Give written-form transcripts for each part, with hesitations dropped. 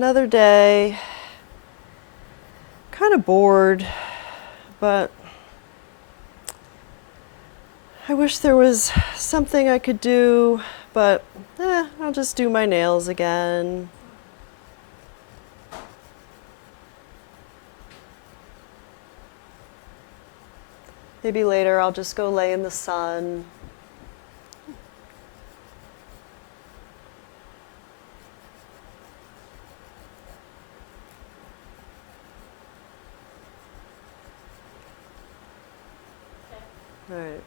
Another day. Kind of bored, but I wish there was something I could do, but I'll just do my nails again. Maybe later I'll just go lay in the sun. All right.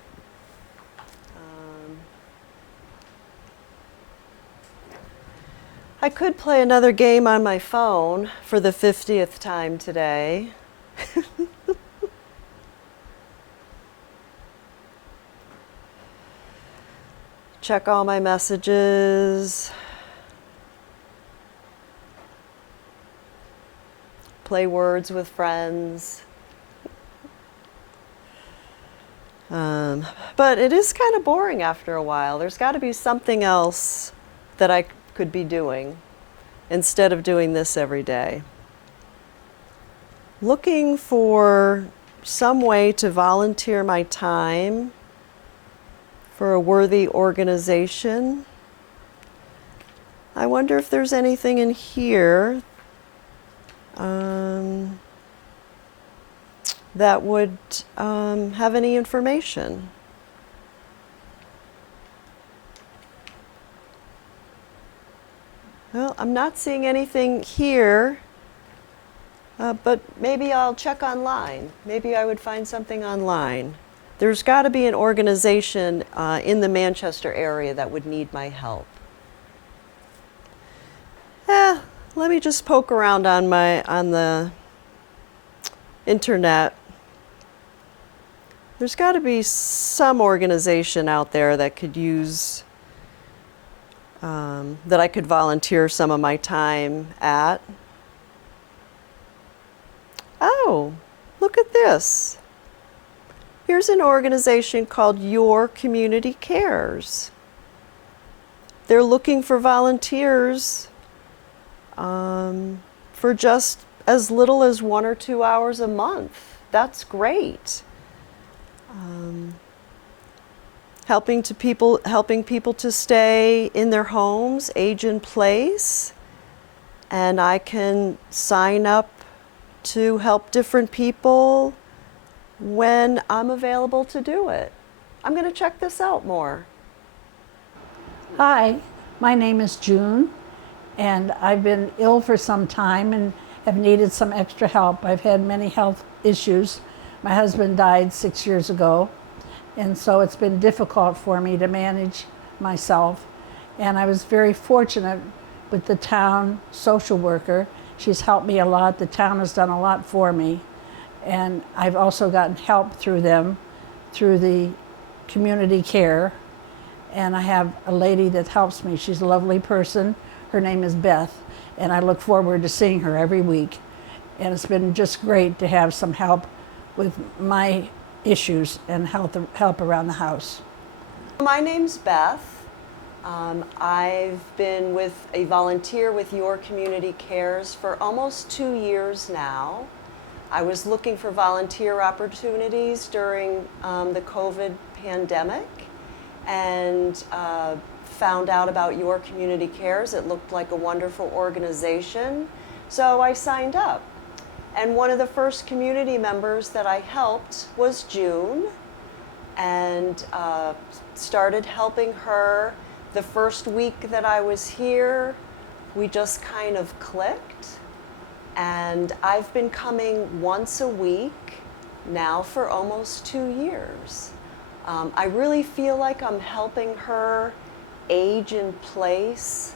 I could play another game on my phone for the 50th time today. Check all my messages. Play words with friends. But it is kind of boring after a while. There's got to be something else that I could be doing instead of doing this every day. Looking for some way to volunteer my time for a worthy organization. I wonder if there's anything in here that would have any information. Well, I'm not seeing anything here, but maybe I'll check online. Maybe I would find something online. There's got to be an organization in the Manchester area that would need my help. Let me just poke around on the internet. There's got to be some organization out there that could use, that I could volunteer some of my time at. Oh, look at this. Here's an organization called Your Community Cares. They're looking for volunteers for just as little as 1 or 2 hours a month. That's great. Helping people to stay in their homes, age in place, and I can sign up to help different people when I'm available to do it. I'm going to check this out more. Hi, my name is June, and I've been ill for some time and have needed some extra help. I've had many health issues. My husband died 6 years ago, and so it's been difficult for me to manage myself. And I was very fortunate with the town social worker. She's helped me a lot. The town has done a lot for me. And I've also gotten help through them, through the community care. And I have a lady that helps me. She's a lovely person. Her name is Beth, and I look forward to seeing her every week. And it's been just great to have some help with my issues and help around the house. My name's Beth. I've been a volunteer with Your Community Cares for almost 2 years now. I was looking for volunteer opportunities during the COVID pandemic and found out about Your Community Cares. It looked like a wonderful organization, so I signed up. And one of the first community members that I helped was June, and started helping her. The first week that I was here, we just kind of clicked. And I've been coming once a week now for almost 2 years. I really feel like I'm helping her age in place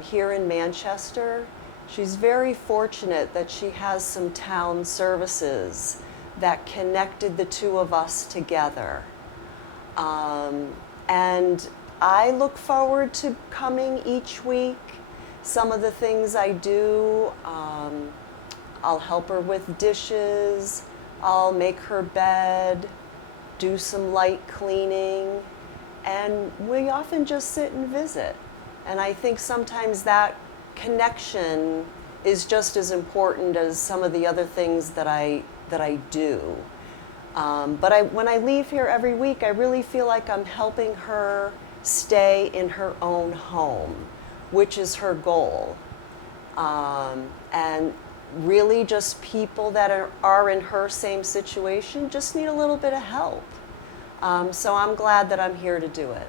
here in Manchester. She's very fortunate that she has some town services that connected the two of us together. And I look forward to coming each week. Some of the things I do, I'll help her with dishes, I'll make her bed, do some light cleaning, and we often just sit and visit. And I think sometimes that connection is just as important as some of the other things that I do. But when I leave here every week, I really feel like I'm helping her stay in her own home, which is her goal. And really just people that are in her same situation just need a little bit of help. So I'm glad that I'm here to do it.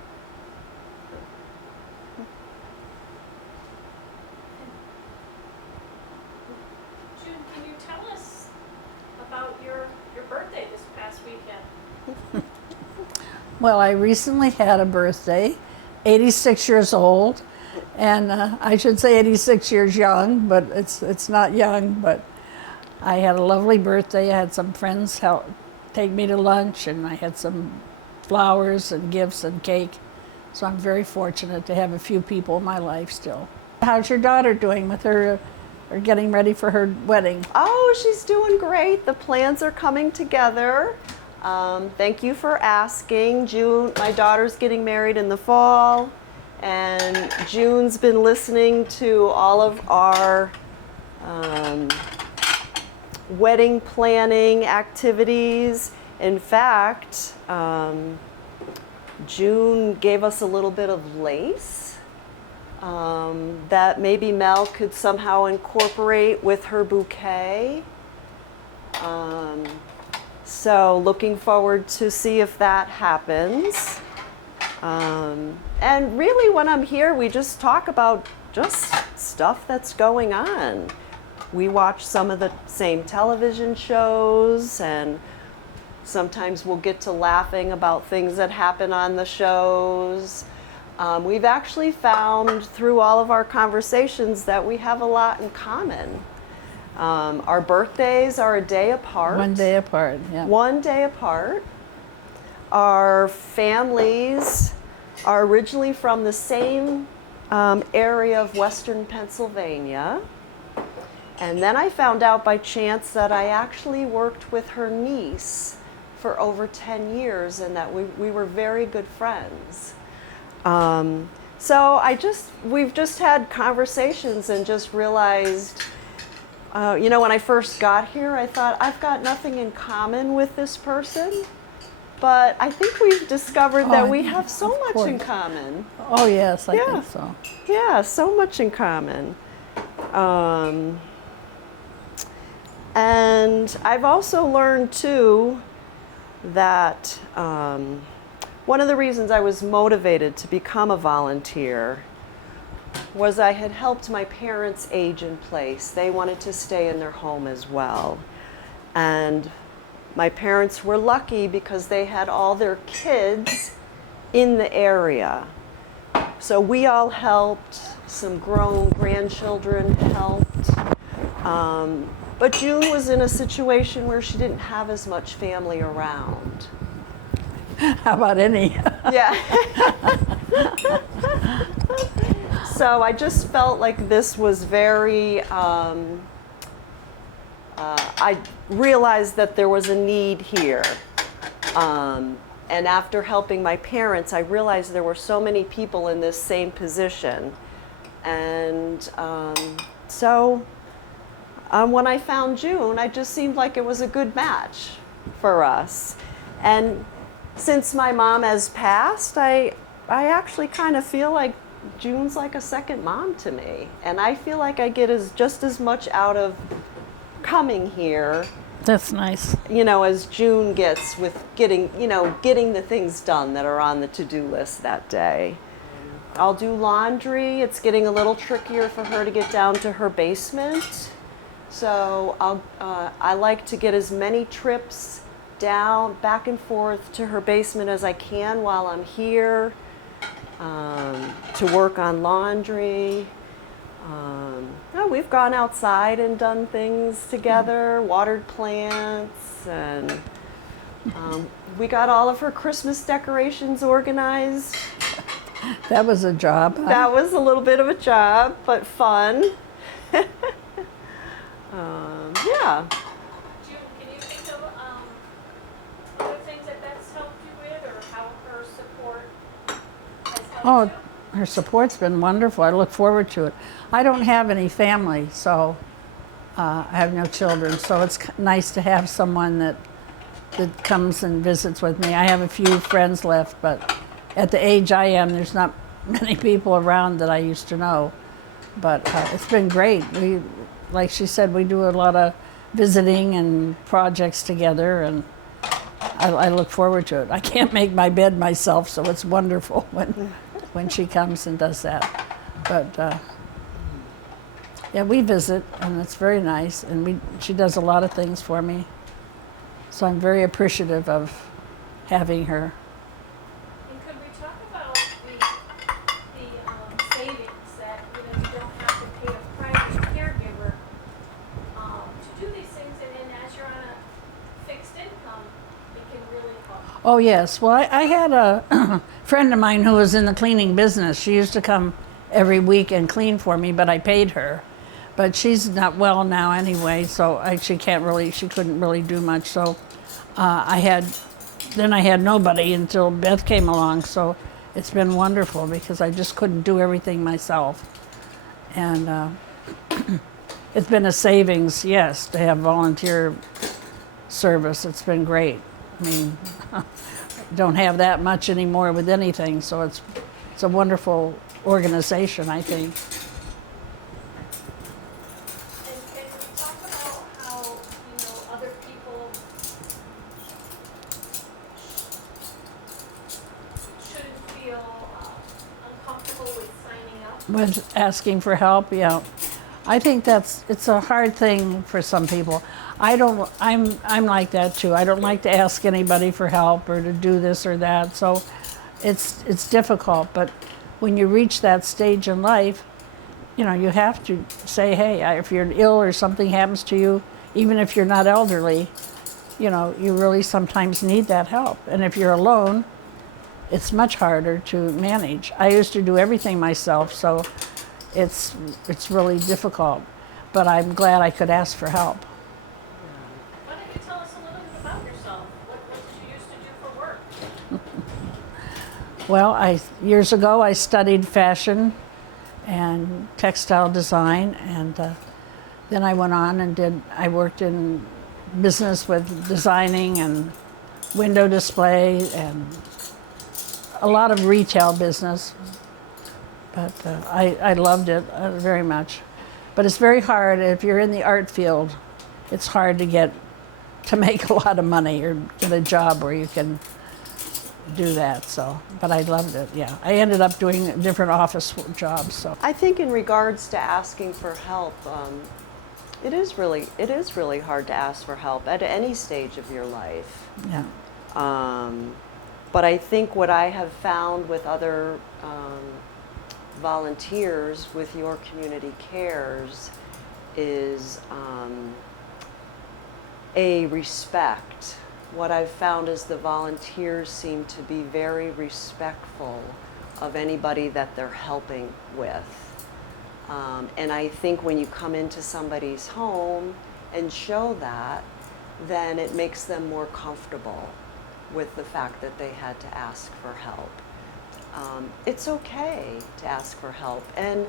June, can you tell us about your birthday this past weekend? Well, I recently had a birthday, 86 years old, and I should say 86 years young, but it's not young. But I had a lovely birthday. I had some friends help take me to lunch, and I had some flowers and gifts and cake. So I'm very fortunate to have a few people in my life still. How's your daughter doing with her, or getting ready for her wedding? Oh, she's doing great. The plans are coming together. Thank you for asking. June, my daughter's getting married in the fall, and June's been listening to all of our wedding planning activities. In fact, June gave us a little bit of lace that maybe Mel could somehow incorporate with her bouquet. So looking forward to see if that happens. And really when I'm here, we just talk about just stuff that's going on. We watch some of the same television shows, and sometimes we'll get to laughing about things that happen on the shows. We've actually found through all of our conversations that we have a lot in common. Our birthdays are a day apart. 1 day apart, yeah. 1 day apart. Our families are originally from the same area of Western Pennsylvania. And then I found out by chance that I actually worked with her niece for over 10 years, and that we were very good friends. So we've just had conversations and just realized, when I first got here, I thought, I've got nothing in common with this person. But I think we've discovered that we have so much in common. Oh, yes, I think so. Yeah, so much in common. And I've also learned, too, that one of the reasons I was motivated to become a volunteer was I had helped my parents age in place. They wanted to stay in their home as well. And my parents were lucky because they had all their kids in the area. So we all helped, some grown grandchildren helped. But June was in a situation where she didn't have as much family around. How about any? Yeah. So I just felt like this was very, I realized that there was a need here. And after helping my parents, I realized there were so many people in this same position. And so when I found June, I just seemed like it was a good match for us. And since my mom has passed, I actually kind of feel like June's like a second mom to me. And I feel like I get just as much out of coming here, That's nice. as June gets with getting the things done that are on the to-do list that day. I'll do laundry. It's getting a little trickier for her to get down to her basement. So I like to get as many trips down, back and forth to her basement as I can while I'm here, to work on laundry. We've gone outside and done things together, watered plants, and we got all of her Christmas decorations organized. That was a job. Huh? That was a little bit of a job, but fun. Yeah. June, can you think of other things that that's helped you with, or how her support has helped Oh, you? her support's been wonderful. I look forward to it. I don't have any family, so I have no children, so it's nice to have someone that comes and visits with me. I have a few friends left, but at the age I am, there's not many people around that I used to know. But it's been great. Like she said, we do a lot of visiting and projects together, and I look forward to it. I can't make my bed myself, so it's wonderful when she comes and does that. But yeah, we visit, and it's very nice, and she does a lot of things for me. So I'm very appreciative of having her. And could we talk about the savings that, you don't have to pay a private caregiver to do these things, and then as you're on a fixed income, it can really help. Oh, yes. Well, I had a friend of mine who was in the cleaning business. She used to come every week and clean for me, but I paid her. But she's not well now anyway, so she couldn't really do much. So I had nobody until Beth came along. So it's been wonderful because I just couldn't do everything myself. And it's been a savings, yes, to have volunteer service. It's been great. I mean, don't have that much anymore with anything, so it's a wonderful organization, I think. And can we talk about how, other people shouldn't feel uncomfortable with signing up? With asking for help, yeah. I think it's a hard thing for some people. I'm like that too. I don't like to ask anybody for help or to do this or that. So it's difficult, but when you reach that stage in life, you have to say, hey, if you're ill or something happens to you, even if you're not elderly, you really sometimes need that help. And if you're alone, it's much harder to manage. I used to do everything myself, so it's really difficult. But I'm glad I could ask for help. Why don't you tell us a little bit about yourself? What did you used to do for work? Well, years ago I studied fashion and textile design, and then I went on and I worked in business with designing and window display and a lot of retail business. But I loved it very much. But it's very hard if you're in the art field. It's hard to make a lot of money or get a job where you can do that. So, but I loved it. Yeah, I ended up doing different office jobs. So I think in regards to asking for help, it is really hard to ask for help at any stage of your life. yeah, But I think what I have found with other volunteers with Your Community Cares is a respect. What I've found is the volunteers seem to be very respectful of anybody that they're helping with. And I think when you come into somebody's home and show that, then it makes them more comfortable with the fact that they had to ask for help. It's okay to ask for help. And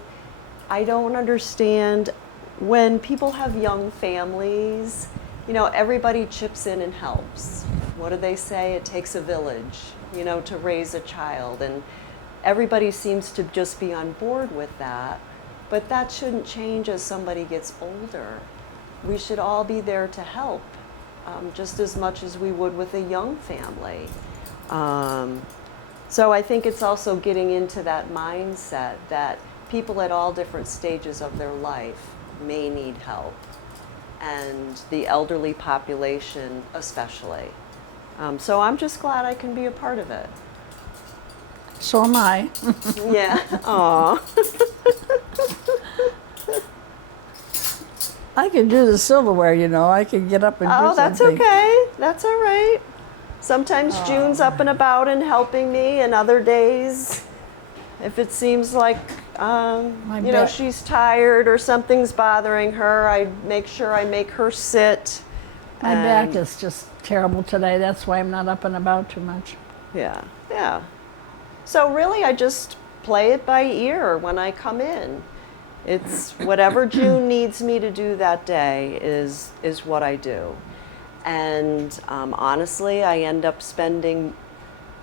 I don't understand when people have young families, everybody chips in and helps. What do they say? It takes a village, to raise a child. And everybody seems to just be on board with that. But that shouldn't change as somebody gets older. We should all be there to help, just as much as we would with a young family. So I think it's also getting into that mindset that people at all different stages of their life may need help, and the elderly population especially. So I'm just glad I can be a part of it. so am I. Yeah. Aw. I can do the silverware, I can get up and do Oh, something. that's okay. That's all right. Sometimes June's up and about and helping me, and other days, if it seems like she's tired or something's bothering her, I make sure I make her sit. My back is just terrible today. That's why I'm not up and about too much. Yeah, yeah. So really, I just play it by ear when I come in. It's whatever June needs me to do that day is what I do. And honestly, I end up spending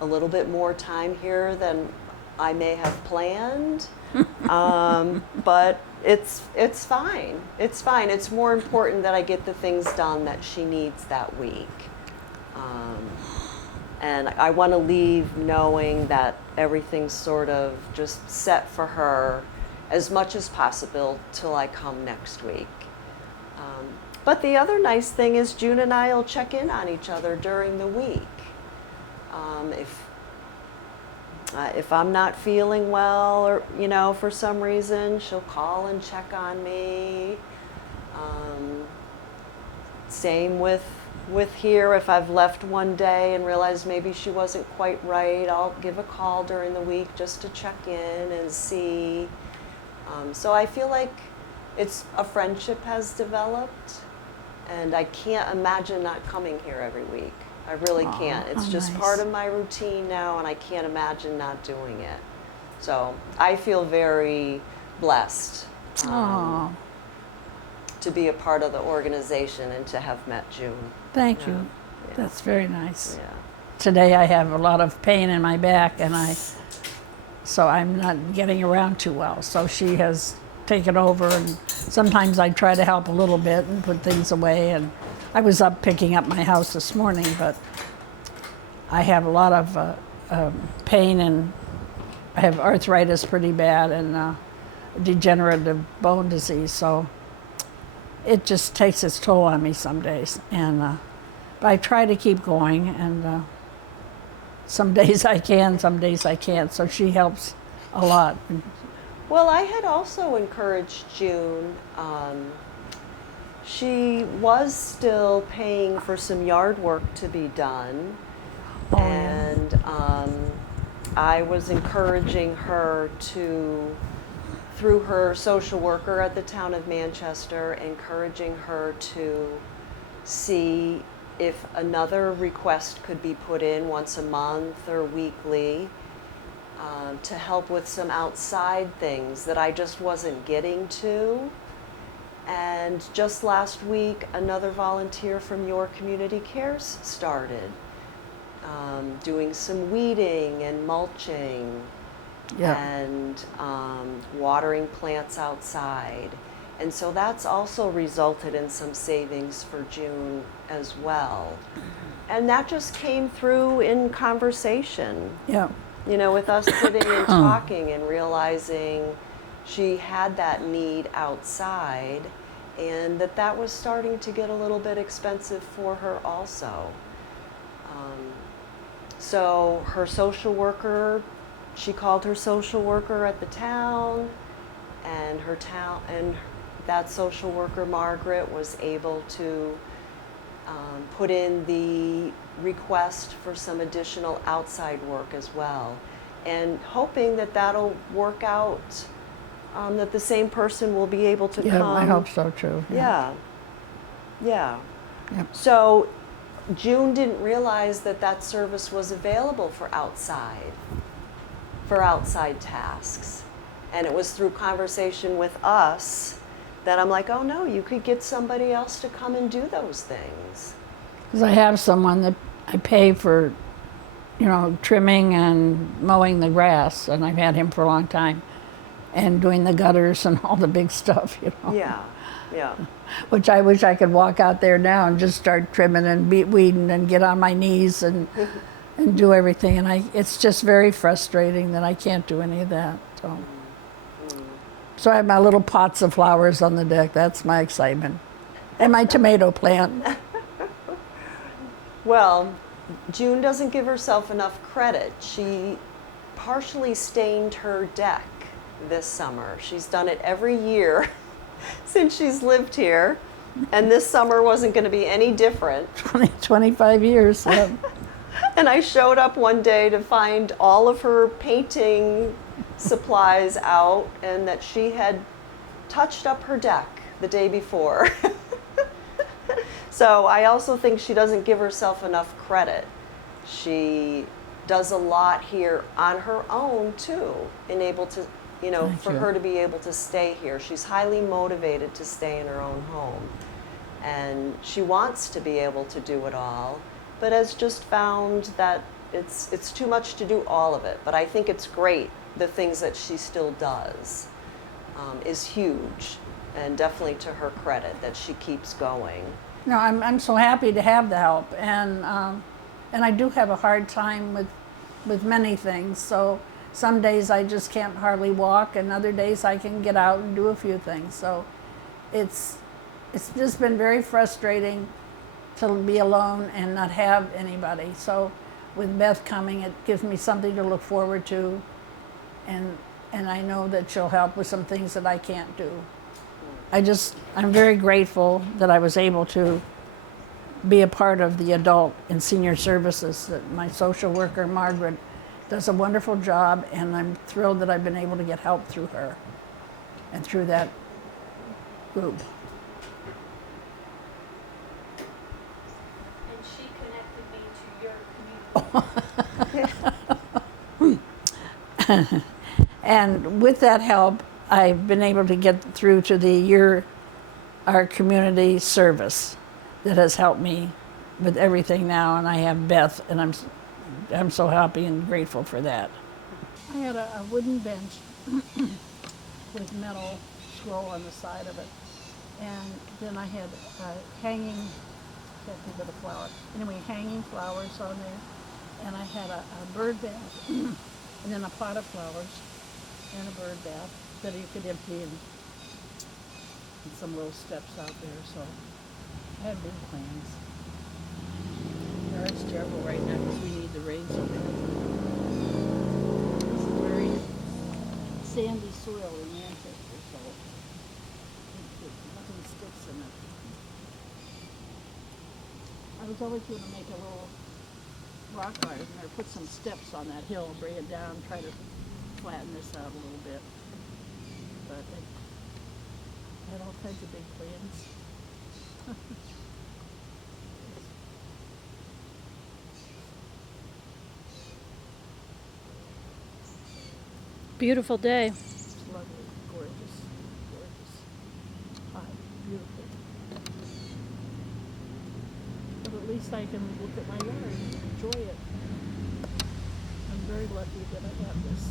a little bit more time here than I may have planned. But it's fine. It's fine. It's more important that I get the things done that she needs that week. And I want to leave knowing that everything's sort of just set for her as much as possible till I come next week. But the other nice thing is June and I will check in on each other during the week. If I'm not feeling well, or for some reason, she'll call and check on me. Same with here. If I've left one day and realized maybe she wasn't quite right, I'll give a call during the week just to check in and see. So I feel like a friendship has developed, and I can't imagine not coming here every week. I really can't. It's just nice. part of my routine now, and I can't imagine not doing it. So I feel very blessed to be a part of the organization and to have met June. Thank you. Yeah. That's very nice. Yeah. Today I have a lot of pain in my back, and so I'm not getting around too well. So she has taken over, and sometimes I try to help a little bit and put things away. And I was up picking up my house this morning, but I have a lot of pain, and I have arthritis pretty bad, and degenerative bone disease. So it just takes its toll on me some days. And but I try to keep going, and some days I can, some days I can't. So she helps a lot. Well, I had also encouraged June. She was still paying for some yard work to be done. Oh, And I was encouraging her through her social worker at the town of Manchester, encouraging her to see if another request could be put in once a month or weekly to help with some outside things that I just wasn't getting to. And just last week, another volunteer from Your Community Cares started doing some weeding and mulching and watering plants outside. And so that's also resulted in some savings for June as well. And that just came through in conversation. Yeah. With us sitting and talking and realizing she had that need outside, and that was starting to get a little bit expensive for her also. So her social worker, she called her social worker at the town, and that social worker, Margaret, was able to put in the request for some additional outside work as well, and hoping that'll work out, that the same person will be able to come. Yeah, I hope so too. Yeah. Yep. So June didn't realize that service was available for outside tasks. And it was through conversation with us that I'm like, oh no, you could get somebody else to come and do those things. Because I have someone that I pay for, trimming and mowing the grass, and I've had him for a long time, and doing the gutters and all the big stuff, Yeah. Which I wish I could walk out there now and just start trimming and weeding and get on my knees and do everything. And it's just very frustrating that I can't do any of that. So I have my little pots of flowers on the deck. That's my excitement. And my tomato plant. Well, June doesn't give herself enough credit. She partially stained her deck this summer. She's done it every year since she's lived here, and this summer wasn't going to be any different. 25 years. Yep. And I showed up one day to find all of her painting supplies out, and that she had touched up her deck the day before. So I also think she doesn't give herself enough credit. She does a lot here on her own too, and able to, Thank for you. her to be able to stay here. She's highly motivated to stay in her own home. And she wants to be able to do it all, but has just found that it's too much to do all of it. But I think it's great. The things that she still does is huge, and definitely to her credit that she keeps going. No, I'm so happy to have the help, and I do have a hard time with many things. So some days I just can't hardly walk, and other days I can get out and do a few things. So it's just been very frustrating to be alone and not have anybody. So with Beth coming, it gives me something to look forward to, and I know that she'll help with some things that I can't do. I'm very grateful that I was able to be a part of the adult and senior services. That my social worker, Margaret, does a wonderful job, and I'm thrilled that I've been able to get help through her and through that group. And she connected me to your community. And with that help, I've been able to get through to our community service that has helped me with everything now, and I have Beth, and I'm so happy and grateful for that. I had a wooden bench with metal scroll on the side of it, and then I had hanging, can't think of the flower, anyway, hanging flowers on there, and I had a bird bath, and then a pot of flowers, and a bird bath that you could empty, and some little steps out there. So I had big plans. It's terrible right now because we need the rain so bad. This is very sandy soil in Manchester, so nothing sticks in it. I was always going to make a little rock garden or put some steps on that hill, bring it down, try to flatten this out a little bit. But I had all kinds of big plans. Beautiful day. It's lovely, gorgeous, gorgeous, hot, beautiful. But at least I can look at my yard and enjoy it. I'm very lucky that I have this.